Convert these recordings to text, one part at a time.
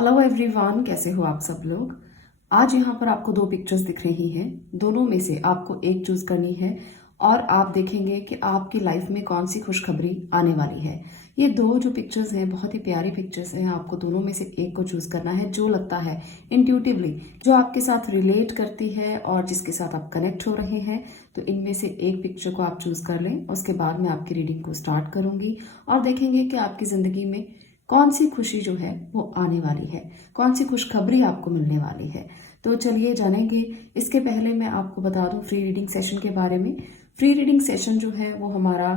Hello everyone, कैसे हो आप सब लोग। आज यहाँ पर आपको दो पिक्चर्स दिख रही हैं। दोनों में से आपको एक चूज करनी है और आप देखेंगे कि आपकी लाइफ में कौन सी खुशखबरी आने वाली है। ये दो जो पिक्चर्स हैं बहुत ही प्यारी पिक्चर्स हैं। आपको दोनों में से एक को चूज करना है जो लगता है इंट्यूटिवली, जो आपके साथ रिलेट करती है और जिसके साथ आप कनेक्ट हो रहे हैं। तो इनमें से एक पिक्चर को आप चूज कर लें। उसके बाद मैं आपकी रीडिंग को स्टार्ट करूंगी और देखेंगे कि आपकी जिंदगी में कौन सी खुशी जो है वो आने वाली है, कौन सी खुशखबरी आपको मिलने वाली है। तो चलिए जानेंगे। इसके पहले मैं आपको बता दूं फ्री रीडिंग सेशन के बारे में। फ्री रीडिंग सेशन जो है वो हमारा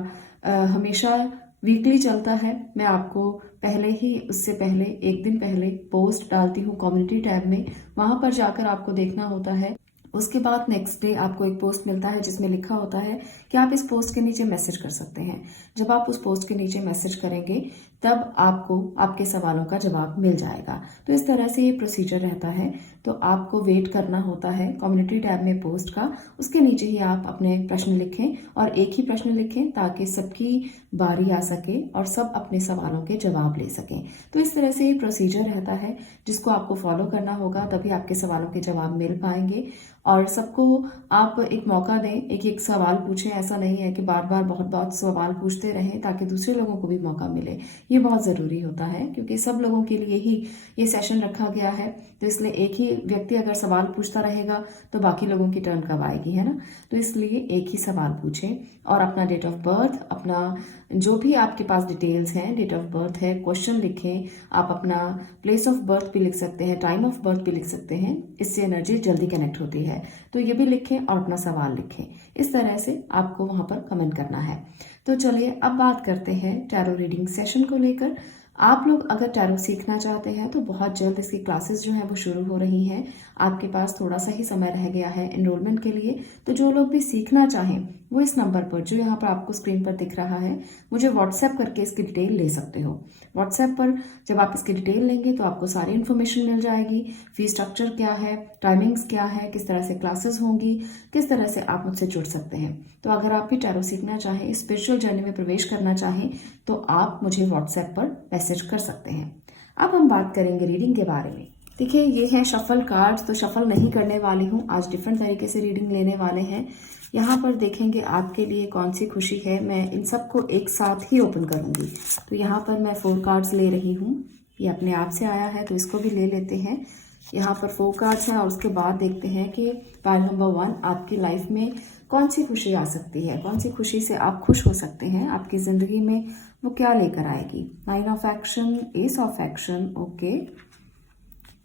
हमेशा वीकली चलता है। मैं आपको पहले ही उससे पहले एक दिन पहले पोस्ट डालती हूँ कम्युनिटी टैब में, वहां पर जाकर आपको देखना होता है। उसके बाद नेक्स्ट डे आपको एक पोस्ट मिलता है जिसमें लिखा होता है कि आप इस पोस्ट के नीचे मैसेज कर सकते हैं। जब आप उस पोस्ट के नीचे मैसेज करेंगे तब आपको आपके सवालों का जवाब मिल जाएगा। तो इस तरह से ये प्रोसीजर रहता है। तो आपको वेट करना होता है कम्युनिटी टैब में पोस्ट का। उसके नीचे ही आप अपने प्रश्न लिखें और एक ही प्रश्न लिखें ताकि सबकी बारी आ सके और सब अपने सवालों के जवाब ले सकें। तो इस तरह से ये प्रोसीजर रहता है जिसको आपको फॉलो करना होगा, तभी आपके सवालों के जवाब मिल पाएंगे। और सबको आप एक मौका दें, एक एक सवाल पूछें। ऐसा नहीं है कि बार बार बहुत बहुत सवाल पूछते रहें, ताकि दूसरे लोगों को भी मौका मिले। ये बहुत ज़रूरी होता है क्योंकि सब लोगों के लिए ही ये सेशन रखा गया है। तो इसलिए एक ही व्यक्ति अगर सवाल पूछता रहेगा तो बाकी लोगों की टर्न कब आएगी, है ना। तो इसलिए एक ही सवाल पूछें और अपना डेट ऑफ बर्थ, अपना जो भी आपके पास डिटेल्स हैं, डेट ऑफ बर्थ है, क्वेश्चन लिखें। आप अपना प्लेस ऑफ बर्थ भी लिख सकते हैं, टाइम ऑफ बर्थ भी लिख सकते हैं। इससे एनर्जी जल्दी कनेक्ट होती है। तो ये भी लिखें और अपना सवाल लिखें। इस तरह से आपको वहां पर कमेंट करना है। तो चलिए अब बात करते हैं टैरो रीडिंग सेशन को लेकर। आप लोग अगर टैरो सीखना चाहते हैं तो बहुत जल्द इसकी क्लासेस जो है वो शुरू हो रही हैं। आपके पास थोड़ा सा ही समय रह गया है एनरोलमेंट के लिए। तो जो लोग भी सीखना चाहें वो इस नंबर पर जो यहाँ पर आपको स्क्रीन पर दिख रहा है मुझे व्हाट्सएप करके इसकी डिटेल ले सकते हो। व्हाट्सएप पर जब आप इसकी डिटेल लेंगे तो आपको सारी इन्फॉर्मेशन मिल जाएगी। फी स्ट्रक्चर क्या है, टाइमिंग्स क्या है, किस तरह से क्लासेस होंगी, किस तरह से आप मुझसे जुड़ सकते हैं। तो अगर आप भी टैरो सीखना चाहें, स्पिरिचुअल जर्नी में प्रवेश करना चाहें तो आप मुझे व्हाट्सएप पर मैसेज कर सकते हैं। अब हम बात करेंगे रीडिंग के बारे में। देखिए ये है शफल कार्ड्स। तो शफल नहीं करने वाली हूँ आज, डिफरेंट तरीके से रीडिंग लेने वाले हैं। यहाँ पर देखेंगे आपके लिए कौन सी खुशी है। मैं इन सबको एक साथ ही ओपन करूंगी। तो यहाँ पर मैं 4 कार्ड्स ले रही हूँ। ये अपने आप से आया है तो इसको भी ले लेते हैं। यहाँ पर 4 कार्ड्स हैं और उसके बाद देखते हैं कि पाइल नंबर 1 आपकी लाइफ में कौन सी खुशी आ सकती है, कौन सी खुशी से आप खुश हो सकते हैं, आपकी जिंदगी में वो क्या लेकर आएगी। 9 of action, S of action, okay,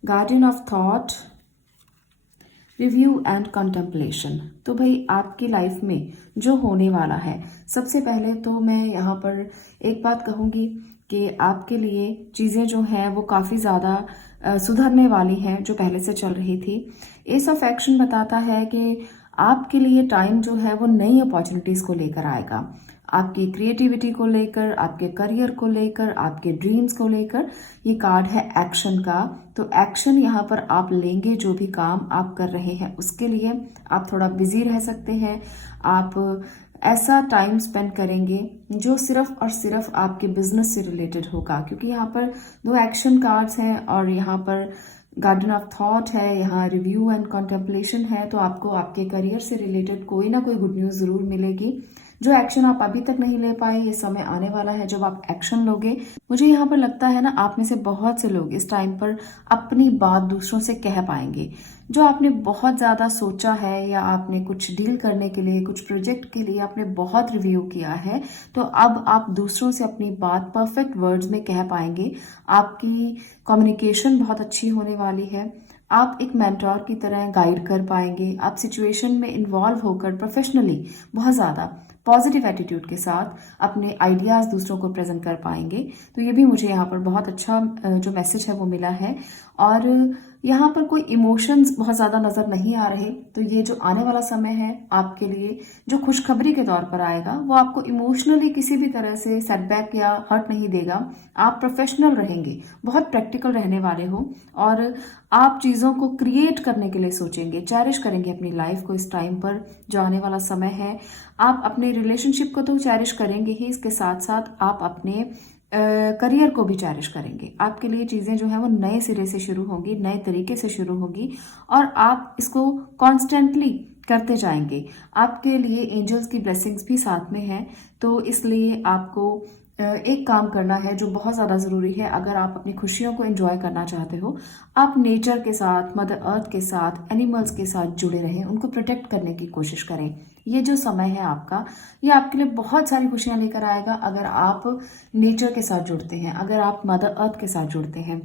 guardian of thought, review and contemplation. तो भाई आपकी लाइफ में जो होने वाला है, सबसे पहले तो मैं यहाँ पर एक बात कहूँगी कि आपके लिए चीज़ें जो हैं वो काफ़ी ज़्यादा सुधरने वाली हैं जो पहले से चल रही थी। एस ऑफ एक्शन बताता है कि आपके लिए टाइम जो है वो नई अपॉर्चुनिटीज़ को लेकर आएगा। आपकी क्रिएटिविटी को लेकर, आपके करियर को लेकर, आपके ड्रीम्स को लेकर। ये कार्ड है एक्शन का। तो एक्शन यहाँ पर आप लेंगे, जो भी काम आप कर रहे हैं उसके लिए आप थोड़ा बिजी रह सकते हैं। आप ऐसा टाइम स्पेंड करेंगे जो सिर्फ और सिर्फ आपके बिजनेस से रिलेटेड होगा, क्योंकि यहाँ पर 2 एक्शन कार्ड्स हैं और यहाँ पर गार्डन ऑफ थॉट है, यहाँ रिव्यू एंड कॉन्टेम्पलेशन है। तो आपको आपके करियर से रिलेटेड कोई ना कोई गुड न्यूज़ ज़रूर मिलेगी। जो एक्शन आप अभी तक नहीं ले पाए, ये समय आने वाला है जब आप एक्शन लोगे। मुझे यहाँ पर लगता है ना, आप में से बहुत से लोग इस टाइम पर अपनी बात दूसरों से कह पाएंगे। जो आपने बहुत ज़्यादा सोचा है या आपने कुछ डील करने के लिए, कुछ प्रोजेक्ट के लिए आपने बहुत रिव्यू किया है, तो अब आप दूसरों से अपनी बात परफेक्ट वर्ड्स में कह पाएंगे। आपकी कम्युनिकेशन बहुत अच्छी होने वाली है। आप एक मेंटोर की तरह गाइड कर पाएंगे। आप सिचुएशन में इन्वॉल्व होकर प्रोफेशनली बहुत ज़्यादा पॉजिटिव एटीट्यूड के साथ अपने आइडियाज़ दूसरों को प्रेजेंट कर पाएंगे। तो ये भी मुझे यहाँ पर बहुत अच्छा जो मैसेज है वो मिला है। और यहाँ पर कोई इमोशंस बहुत ज़्यादा नज़र नहीं आ रहे। तो ये जो आने वाला समय है आपके लिए, जो खुशखबरी के तौर पर आएगा, वो आपको इमोशनली किसी भी तरह से सेटबैक या हर्ट नहीं देगा। आप प्रोफेशनल रहेंगे, बहुत प्रैक्टिकल रहने वाले हो और आप चीज़ों को क्रिएट करने के लिए सोचेंगे, चैरिश करेंगे अपनी लाइफ को इस टाइम पर जो आने वाला समय है। आप अपने रिलेशनशिप को तो चैरिश करेंगे ही, इसके साथ साथ आप अपने करियर को भी चैरिश करेंगे। आपके लिए चीज़ें जो है वो नए सिरे से शुरू होंगी, नए तरीके से शुरू होगी और आप इसको कॉन्स्टेंटली करते जाएंगे। आपके लिए एंजल्स की ब्लेसिंग्स भी साथ में है, तो इसलिए आपको एक काम करना है जो बहुत ज़्यादा ज़रूरी है। अगर आप अपनी खुशियों को एंजॉय करना चाहते हो, आप नेचर के साथ, मदर अर्थ के साथ, एनिमल्स के साथ जुड़े रहें, उनको प्रोटेक्ट करने की कोशिश करें। ये जो समय है आपका, ये आपके लिए बहुत सारी खुशियां लेकर आएगा अगर आप नेचर के साथ जुड़ते हैं, अगर आप मदर अर्थ के साथ जुड़ते हैं।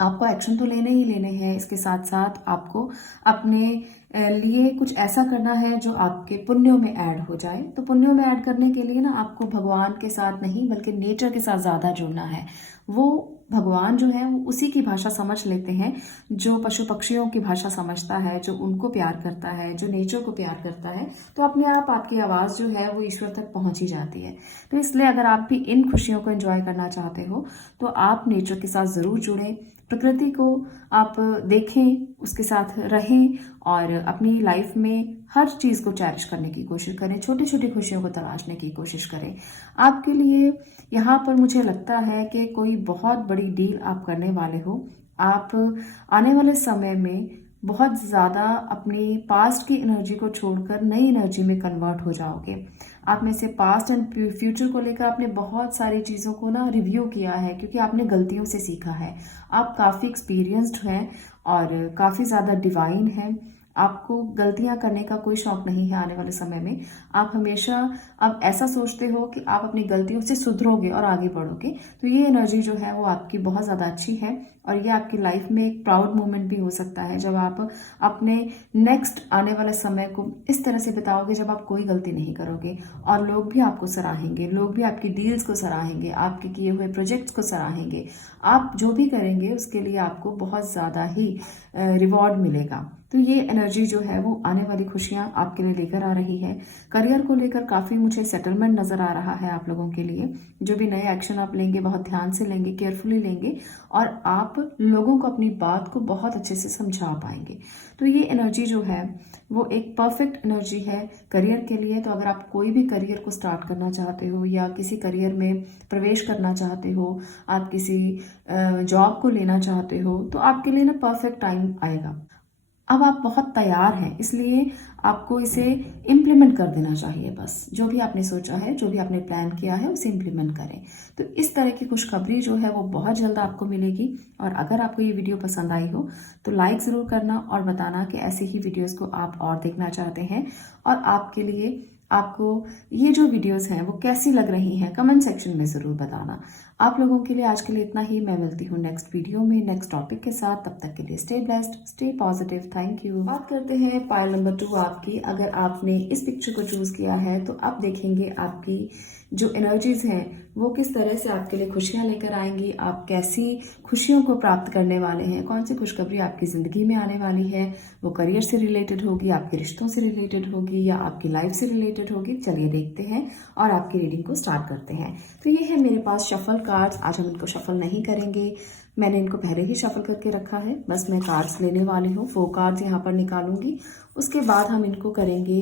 आपको एक्शन तो लेने ही लेने हैं, इसके साथ साथ आपको अपने लिए कुछ ऐसा करना है जो आपके पुण्यों में ऐड हो जाए। तो पुण्यों में ऐड करने के लिए ना आपको भगवान के साथ नहीं बल्कि नेचर के साथ ज़्यादा जुड़ना है। वो भगवान जो है वो उसी की भाषा समझ लेते हैं जो पशु पक्षियों की भाषा समझता है, जो उनको प्यार करता है, जो नेचर को प्यार करता है। तो अपने आप आपकी आवाज़ जो है वो ईश्वर तक पहुंच ही जाती है। तो इसलिए अगर आप भी इन खुशियों को एंजॉय करना चाहते हो तो आप नेचर के साथ ज़रूर जुड़ें, प्रकृति को आप देखें, उसके साथ रहें और अपनी लाइफ में हर चीज़ को चैरिश करने की कोशिश करें, छोटी छोटी खुशियों को तलाशने की कोशिश करें। आपके लिए यहाँ पर मुझे लगता है कि कोई बहुत बड़ी डील आप करने वाले हो। आप आने वाले समय में बहुत ज़्यादा अपनी पास्ट की एनर्जी को छोड़कर नई एनर्जी में कन्वर्ट हो जाओगे। आप में से पास्ट एंड फ्यूचर को लेकर आपने बहुत सारी चीज़ों को ना रिव्यू किया है क्योंकि आपने गलतियों से सीखा है। आप काफ़ी एक्सपीरियंस्ड हैं और काफ़ी ज़्यादा डिवाइन हैं। आपको गलतियां करने का कोई शौक नहीं है आने वाले समय में। आप हमेशा अब ऐसा सोचते हो कि आप अपनी गलतियों से सुधरोगे और आगे बढ़ोगे। तो ये एनर्जी जो है वो आपकी बहुत ज़्यादा अच्छी है और ये आपकी लाइफ में एक प्राउड मोमेंट भी हो सकता है जब आप अपने नेक्स्ट आने वाले समय को इस तरह से बिताओगे जब आप कोई गलती नहीं करोगे और लोग भी आपको सराहेंगे, लोग भी आपकी डील्स को सराहेंगे, आपके किए हुए प्रोजेक्ट्स को सराहेंगे। आप जो भी करेंगे उसके लिए आपको बहुत ज़्यादा ही रिवॉर्ड मिलेगा। तो ये एनर्जी जो है वो आने वाली खुशियाँ आपके लिए लेकर आ रही है। करियर को लेकर काफ़ी मुझे सेटलमेंट नज़र आ रहा है आप लोगों के लिए। जो भी नए एक्शन आप लेंगे बहुत ध्यान से लेंगे, केयरफुली लेंगे और आप लोगों को अपनी बात को बहुत अच्छे से समझा पाएंगे। तो ये एनर्जी जो है वो एक परफेक्ट एनर्जी है करियर के लिए। तो अगर आप कोई भी करियर को स्टार्ट करना चाहते हो या किसी करियर में प्रवेश करना चाहते हो, आप किसी जॉब को लेना चाहते हो, तो आपके लिए ना परफेक्ट टाइम आएगा। अब आप बहुत तैयार हैं, इसलिए आपको इसे इम्प्लीमेंट कर देना चाहिए। बस जो भी आपने सोचा है, जो भी आपने प्लान किया है उसे इम्प्लीमेंट करें। तो इस तरह की खुशखबरी जो है वो बहुत जल्द आपको मिलेगी। और अगर आपको ये वीडियो पसंद आई हो तो लाइक ज़रूर करना और बताना कि ऐसे ही वीडियोस को आप और देखना चाहते हैं और आपके लिए आपको ये जो वीडियोस हैं वो कैसी लग रही हैं कमेंट सेक्शन में ज़रूर बताना। आप लोगों के लिए आज के लिए इतना ही। मैं मिलती हूँ नेक्स्ट वीडियो में नेक्स्ट टॉपिक के साथ। तब तक के लिए stay blessed, stay positive. Thank you. बात करते हैं पाइल नंबर 2 आपकी। अगर आपने इस पिक्चर को चूज़ किया है तो आप देखेंगे आपकी जो एनर्जीज हैं वो किस तरह से आपके लिए खुशियां लेकर आएंगी, आप कैसी खुशियों को प्राप्त करने वाले हैं, कौन सी खुशखबरी आपकी ज़िंदगी में आने वाली है। वो करियर से रिलेटेड होगी, आपके रिश्तों से रिलेटेड होगी या आपकी लाइफ से रिलेटेड होगी। चलिए देखते हैं और आपकी रीडिंग को स्टार्ट करते हैं। तो ये है मेरे पास शफल कार्ड्स। आज हम इनको शफल नहीं करेंगे, मैंने इनको पहले ही शफल करके रखा है। बस मैं कार्ड्स लेने वाली हूँ, 4 कार्ड्स यहाँ पर निकालूंगी। उसके बाद हम इनको करेंगे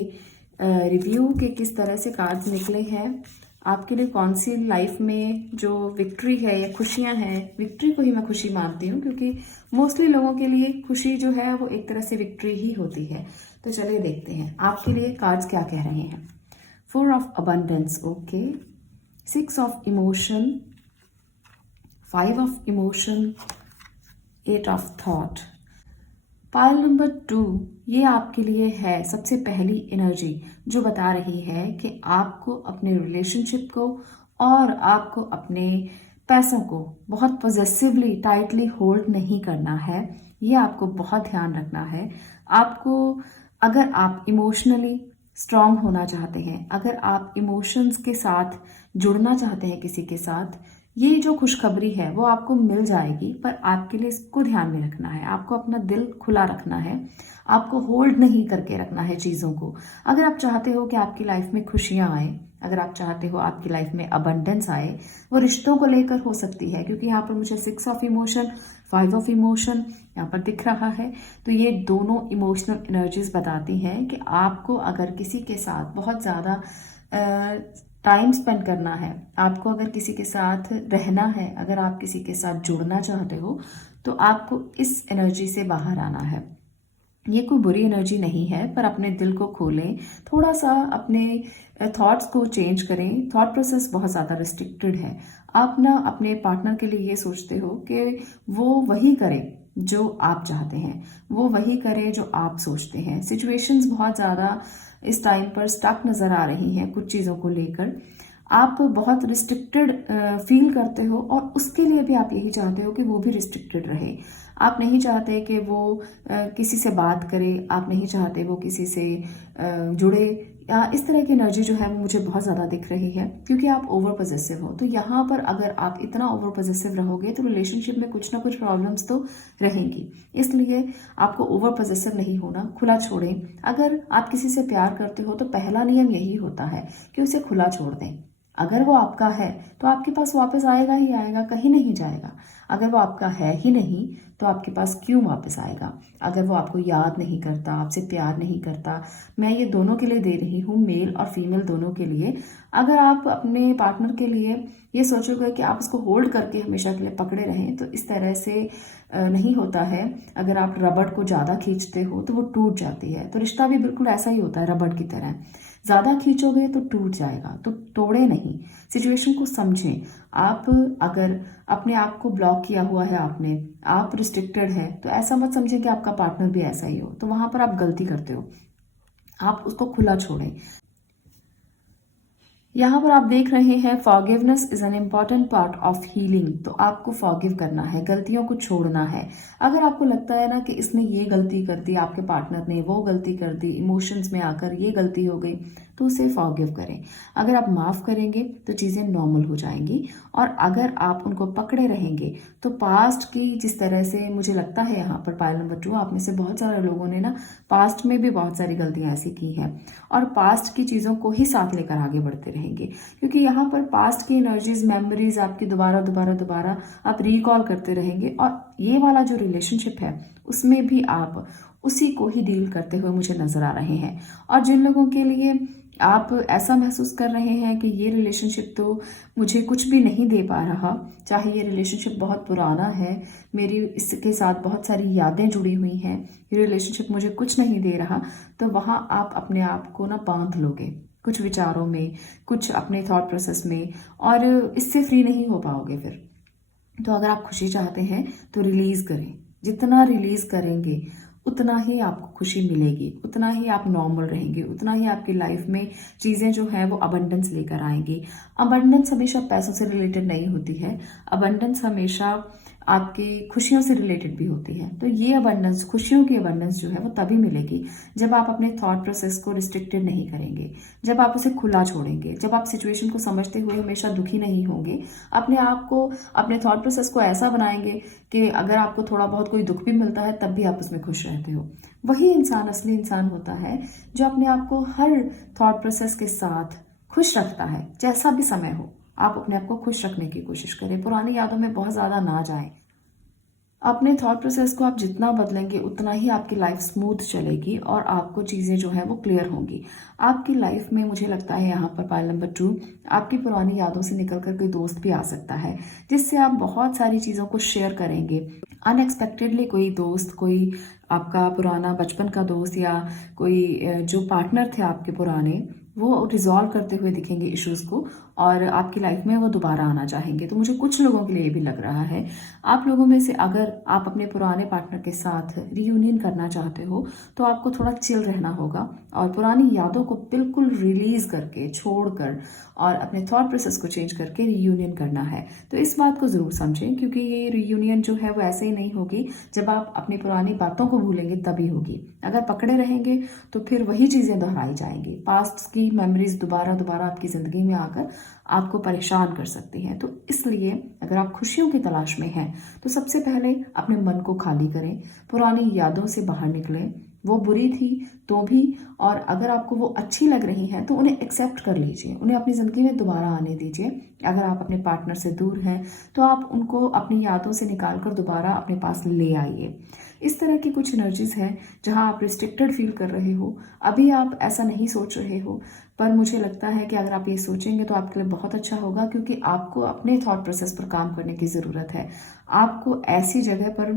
रिव्यू के किस तरह से कार्ड्स निकले हैं, आपके लिए कौन सी लाइफ में जो विक्ट्री है या खुशियां हैं। विक्ट्री को ही मैं खुशी मानती हूँ क्योंकि मोस्टली लोगों के लिए खुशी जो है वो एक तरह से विक्ट्री ही होती है। तो चलिए देखते हैं आपके लिए कार्ड्स क्या कह रहे हैं। 4 of abundance, okay, 6 of emotion, 5 of emotion, 8 of thought. Pile number 2 ये आपके लिए है सबसे पहली एनर्जी जो बता रही है कि आपको अपने रिलेशनशिप को और आपको अपने पैसों को बहुत पॉजेसिवली टाइटली होल्ड नहीं करना है। ये आपको बहुत ध्यान रखना है। आपको अगर आप इमोशनली स्ट्रांग होना चाहते हैं, अगर आप इमोशंस के साथ जुड़ना चाहते हैं किसी के साथ, ये जो खुशखबरी है वो आपको मिल जाएगी। पर आपके लिए इसको ध्यान में रखना है, आपको अपना दिल खुला रखना है, आपको होल्ड नहीं करके रखना है चीज़ों को। अगर आप चाहते हो कि आपकी लाइफ में खुशियाँ आए, अगर आप चाहते हो आपकी लाइफ में अबंडेंस आए, वो रिश्तों को लेकर हो सकती है क्योंकि यहाँ पर मुझे 6 ऑफ इमोशन, 5 ऑफ इमोशन यहाँ पर दिख रहा है। तो ये दोनों इमोशनल एनर्जीज बताती हैं कि आपको अगर किसी के साथ बहुत ज़्यादा टाइम स्पेंड करना है, आपको अगर किसी के साथ रहना है, अगर आप किसी के साथ जुड़ना चाहते हो, तो आपको इस एनर्जी से बाहर आना है। ये कोई बुरी एनर्जी नहीं है, पर अपने दिल को खोलें, थोड़ा सा अपने थॉट्स को चेंज करें। थॉट प्रोसेस बहुत ज़्यादा रिस्ट्रिक्टेड है। आप ना अपने पार्टनर के लिए ये सोचते हो कि वो वही करे जो आप चाहते हैं, वो वही करे जो आप सोचते हैं। सिचुएशंस बहुत ज़्यादा इस टाइम पर स्टक नज़र आ रही हैं कुछ चीज़ों को लेकर। आप बहुत रिस्ट्रिक्टेड फील करते हो और उसके लिए भी आप यही चाहते हो कि वो भी रिस्ट्रिक्टेड रहे। आप नहीं चाहते कि वो किसी से बात करे, आप नहीं चाहते वो किसी से जुड़े, या इस तरह की एनर्जी जो है वो मुझे बहुत ज़्यादा दिख रही है, क्योंकि आप ओवर पॉजेसिव हो। तो यहाँ पर अगर आप इतना ओवर पॉजेसिव रहोगे तो रिलेशनशिप में कुछ ना कुछ प्रॉब्लम्स तो रहेंगी। इसलिए आपको ओवर पॉजेसिव नहीं होना, खुला छोड़ें। अगर आप किसी से प्यार करते हो तो पहला नियम यही होता है कि उसे खुला छोड़ दें। अगर वो आपका है तो आपके पास वापस आएगा ही आएगा, कहीं नहीं जाएगा। अगर वो आपका है ही नहीं तो आपके पास क्यों वापस आएगा? अगर वो आपको याद नहीं करता, आपसे प्यार नहीं करता, मैं ये दोनों के लिए दे रही हूँ, मेल और फीमेल दोनों के लिए। अगर आप अपने पार्टनर के लिए ये सोचोगे कि आप उसको होल्ड करके हमेशा के लिए पकड़े रहें, तो इस तरह से नहीं होता है। अगर आप रबड़ को ज़्यादा खींचते हो तो वो टूट जाती है। तो रिश्ता भी बिल्कुल ऐसा ही होता है, रबड़ की तरह। ज़्यादा खींचोगे तो टूट जाएगा, तो तोड़े नहीं, सिचुएशन को समझें। आप अगर अपने आप को ब्लॉक किया हुआ है आपने, आप रिस्ट्रिक्टेड है, तो ऐसा मत समझें कि आपका पार्टनर भी ऐसा ही हो। तो वहां पर आप गलती करते हो, आप उसको खुला छोड़ें। यहाँ पर आप देख रहे हैं forgiveness is an important part of healing. तो आपको फॉरगिव करना है, गलतियों को छोड़ना है। अगर आपको लगता है ना कि इसने ये गलती कर दी, आपके पार्टनर ने वो गलती कर दी, इमोशंस में आकर ये गलती हो गई, तो उसे फॉरगिव करें। अगर आप माफ करेंगे तो चीजें नॉर्मल हो जाएंगी। और अगर आप उनको पकड़े रहेंगे तो पास्ट की, जिस तरह से मुझे लगता है यहाँ पर पायल नंबर 2, आप में से बहुत सारे लोगों ने ना पास्ट में भी बहुत सारी गलतियां ऐसी की हैं, और पास्ट की चीजों को ही साथ लेकर आगे बढ़ते रहेंगे। क्योंकि यहाँ पर पास्ट की एनर्जीज, मेमोरीज आपकी दोबारा दोबारा दोबारा आप रिकॉल करते रहेंगे, और ये वाला जो रिलेशनशिप है उसमें भी आप उसी को ही डील करते हुए मुझे नजर आ रहे हैं। और जिन लोगों के लिए आप ऐसा महसूस कर रहे हैं कि ये रिलेशनशिप तो मुझे कुछ भी नहीं दे पा रहा, चाहे ये रिलेशनशिप बहुत पुराना है, मेरी इसके साथ बहुत सारी यादें जुड़ी हुई हैं, ये रिलेशनशिप मुझे कुछ नहीं दे रहा, तो वहाँ आप अपने आप को ना बांध लोगे कुछ विचारों में, कुछ अपने थॉट प्रोसेस में, और इससे फ्री नहीं हो पाओगे फिर। तो अगर आप खुशी चाहते हैं तो रिलीज करें। जितना रिलीज करेंगे उतना ही आपको खुशी मिलेगी, उतना ही आप नॉर्मल रहेंगे, उतना ही आपकी लाइफ में चीज़ें जो हैं वो अबंडेंस लेकर आएंगी। अबंडेंस हमेशा पैसों से रिलेटेड नहीं होती है, अबंडेंस हमेशा आपकी खुशियों से रिलेटेड भी होती है। तो ये अबंडेंस, खुशियों की अबंडेंस जो है वो तभी मिलेगी जब आप अपने थॉट प्रोसेस को रिस्ट्रिक्टेड नहीं करेंगे, जब आप उसे खुला छोड़ेंगे, जब आप सिचुएशन को समझते हुए हमेशा दुखी नहीं होंगे, अपने आप को, अपने थॉट प्रोसेस को ऐसा बनाएंगे कि अगर आपको थोड़ा बहुत कोई दुख भी मिलता है तब भी आप उसमें खुश रहते हो। वही इंसान असली इंसान होता है जो अपने आप को हर थॉट प्रोसेस के साथ खुश रखता है। जैसा भी समय हो, आप अपने आप को खुश रखने की कोशिश करें, पुरानी यादों में बहुत ज्यादा ना जाएं। अपने थॉट प्रोसेस को आप जितना बदलेंगे उतना ही आपकी लाइफ स्मूथ चलेगी और आपको चीज़ें जो है वो क्लियर होंगी। आपकी लाइफ में मुझे लगता है यहाँ पर पायल नंबर 2, आपकी पुरानी यादों से निकल कर कोई दोस्त भी आ सकता है जिससे आप बहुत सारी चीज़ों को शेयर करेंगे। अनएक्सपेक्टेडली कोई दोस्त, कोई आपका पुराना बचपन का दोस्त, या कोई जो पार्टनर थे आपके पुराने, वो रिजॉल्व करते हुए दिखेंगे इश्यूज को, और आपकी लाइफ में वो दोबारा आना चाहेंगे। तो मुझे कुछ लोगों के लिए भी लग रहा है, आप लोगों में से अगर आप अपने पुराने पार्टनर के साथ रियूनियन करना चाहते हो तो आपको थोड़ा चिल रहना होगा और पुरानी यादों को बिल्कुल रिलीज करके, छोड़कर, और अपने थॉट प्रोसेस को चेंज करके रियूनियन करना है। तो इस बात को जरूर समझें, क्योंकि ये रियूनियन जो है वो ऐसे ही नहीं होगी। जब आप अपनी पुरानी बातों को भूलेंगे तभी होगी। अगर पकड़े रहेंगे तो फिर वही चीजें दोहराई जाएंगी। पास्ट की मेमोरीज दोबारा दोबारा आपकी जिंदगी में आकर आपको परेशान कर सकती हैं। तो इसलिए अगर आप खुशियों की तलाश में हैं तो सबसे पहले अपने मन को खाली करें, पुरानी यादों से बाहर निकलें, वो बुरी थी तो भी, और अगर आपको वो अच्छी लग रही हैं तो उन्हें एक्सेप्ट कर लीजिए, उन्हें अपनी ज़िंदगी में दोबारा आने दीजिए। अगर आप अपने पार्टनर से दूर हैं तो आप उनको अपनी यादों से निकाल कर दोबारा अपने पास ले आइए। इस तरह की कुछ एनर्जीज़ हैं जहां आप रिस्ट्रिक्टेड फील कर रहे हो। अभी आप ऐसा नहीं सोच रहे हो, पर मुझे लगता है कि अगर आप ये सोचेंगे तो आपके लिए बहुत अच्छा होगा, क्योंकि आपको अपने थॉट प्रोसेस पर काम करने की ज़रूरत है। आपको ऐसी जगह पर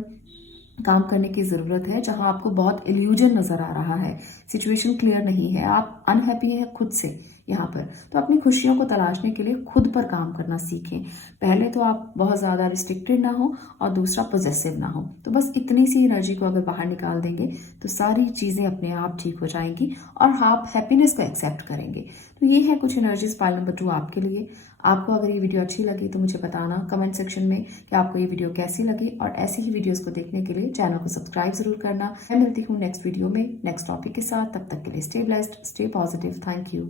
काम करने की ज़रूरत है जहां आपको बहुत इल्यूजन नज़र आ रहा है, सिचुएशन क्लियर नहीं है, आप अनहैप्पी हैं खुद से यहाँ पर। तो अपनी खुशियों को तलाशने के लिए खुद पर काम करना सीखें। पहले तो आप बहुत ज़्यादा रिस्ट्रिक्टेड ना हो, और दूसरा पॉजेसिव ना हो। तो बस इतनी सी एनर्जी को अगर बाहर निकाल देंगे तो सारी चीज़ें अपने आप ठीक हो जाएंगी और आप हैप्पीनेस को एक्सेप्ट करेंगे। तो ये है कुछ एनर्जीज पाइल नंबर 2 आपके लिए। आपको अगर ये वीडियो अच्छी लगी तो मुझे बताना कमेंट सेक्शन में कि आपको ये वीडियो कैसी लगी, और ऐसी ही वीडियोस को देखने के लिए चैनल को सब्सक्राइब जरूर करना। मैं मिलती हूँ नेक्स्ट वीडियो में नेक्स्ट टॉपिक के साथ। तब तक के लिए stay blessed, stay positive. Thank you.